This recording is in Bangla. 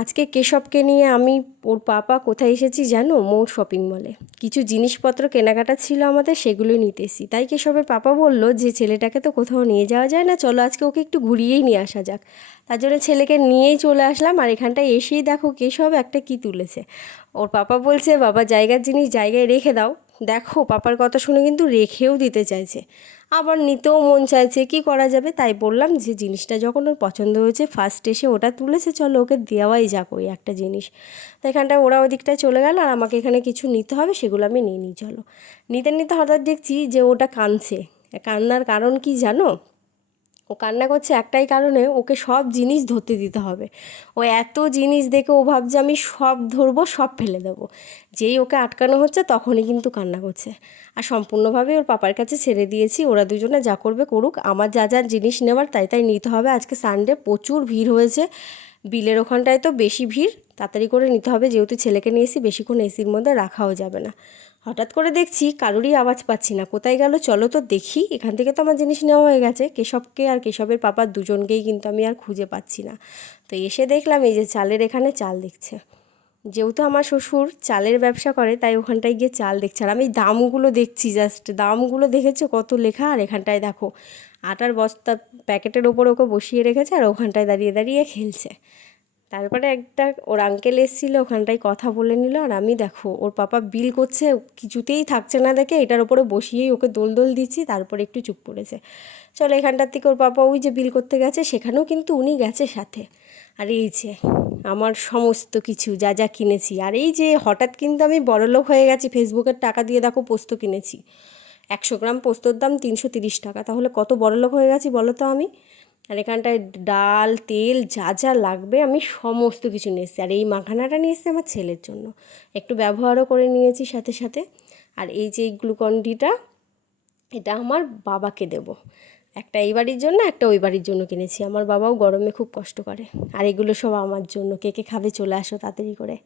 আজকে কেশবকে নিয়ে আমি ওর পাপা কোথায় এসেছি জানো? মৌর শপিং মলে। কিছু জিনিসপত্র কেনাকাটা ছিল আমাদের, সেগুলোই নিতে এসেছি। তাই কেশবের পাপা বলল যে ছেলেটাকে তো কোথাও নিয়ে যাওয়া যায় না, চলো আজকে ওকে একটু ঘুরিয়েই নিয়ে আসা যাক। তার জন্য ছেলেকে নিয়েই চলে আসলাম। আর এখানটায় এসেই দেখো কেশব একটা কি তুলেছে। ওর পাপা বলছে বাবা জায়গার জিনিস জায়গায় রেখে দাও। দেখো পাপার কথা শুনে কিন্তু রেখেও দিতে চাইছে, আবার নিতেও মন চাইছে। কি করা যাবে? তাই বললাম যে জিনিসটা যখন ওর পছন্দ হয়েছে, ফার্স্ট এসে ওটা তুলেছে, চলো ওকে দেওয়াই যাক ওই একটা জিনিস। তো এখানটায় ওরা ওদিকটায় চলে গেল, আর আমাকে এখানে কিছু নিতে হবে, সেগুলো আমি নিয়ে নিই। চলো নিতে নিতে হঠাৎ দেখছি যে ওটা কাঁদছে। কান্নার কারণ কি জানো? ও কান্না করছে একটাই কারণে, ওকে সব জিনিস ধরতে দিতে হবে। ও এত জিনিস দেখে ও ভাবছে আমি সব ধরবো, সব ফেলে দেবো। যেই ওকে আটকানো হচ্ছে তখনই কিন্তু কান্না করছে। আর সম্পূর্ণভাবে ওর পাপার কাছে ছেড়ে দিয়েছি, ওরা দুজনে যা করবে করুক। আমার যা যা জিনিস নেওয়ার তাই তাই নিতে হবে। আজকে সানডে, প্রচুর ভিড় হয়েছে বিলের ওখানটায়, তো বেশি ভিড়। তাড়াতাড়ি করে নিতে হবে, যেহেতু ছেলেকে নিয়ে এসি, বেশিক্ষণ এসির মধ্যে রাখাও যাবে না। হঠাৎ করে দেখছি কারোরই আওয়াজ পাচ্ছি না, কোথায় গেল? চলো তো দেখি। এখান থেকে তো আমার জিনিস নেওয়া হয়ে গেছে, কেশবকে আর কেশবের পাপার দুজনকেই কিন্তু আমি আর খুঁজে পাচ্ছি না। তো এসে দেখলাম এই যে চালের এখানে চাল দেখছে। যেহেতু আমার শ্বশুর চালের ব্যবসা করে, তাই ওখানটায় গিয়ে চাল দেখছে। আর আমি দামগুলো দেখছি, জাস্ট দামগুলো দেখেছো কত লেখা। আর এখানটায় দেখো আটার বস্তা প্যাকেটের ওপর ওকে বসিয়ে রেখেছে, আর ওখানটায় দাঁড়িয়ে দাঁড়িয়ে খেলছে। তারপরে একটা ওর আঙ্কেল এসেছিল, ওখানটায় কথা বলে নিল। আর আমি দেখো ওর পাপা বিল করছে, কিছুতেই থাকছে না দেখে এটার ওপরে বসিয়েই ওকে দোল দোল দিচ্ছি, তারপরে একটু চুপ করেছে। চলো এখানটার থেকে ওর পাপা ওই যে বিল করতে গেছে, সেখানেও কিন্তু উনি গেছে সাথে। আর এই যে আমার সমস্ত কিছু যা যা কিনেছি, আর এই যে হঠাৎ কিন্তু আমি বড়লোক হয়ে গেছি, ফেসবুকের টাকা দিয়ে দেখো পোস্ত কিনেছি। 100 গ্রাম পোস্তর দাম 330 টাকা, তাহলে কত বড়লোক হয়ে গেছি বলো তো আমি। আর এখানটায় ডাল তেল যা যা লাগবে আমি সমস্ত কিছু নিয়ে এসেছি। আর এই মাখানাটা নিয়ে এসেছি আমার ছেলের জন্য, একটু ব্যবহারও করে নিয়েছি সাথে সাথে। আর এই যে গ্লুকন ডিটা, এটা আমার বাবাকে দেব। একটা এই বাড়ির জন্য, একটা ওই বাড়ির জন্য কিনেছি। আমার বাবাও গরমে খুব কষ্ট করে। আর এগুলো সব আমার জন্য। কে কে খাবে চলে আসো তাড়াতাড়ি করে।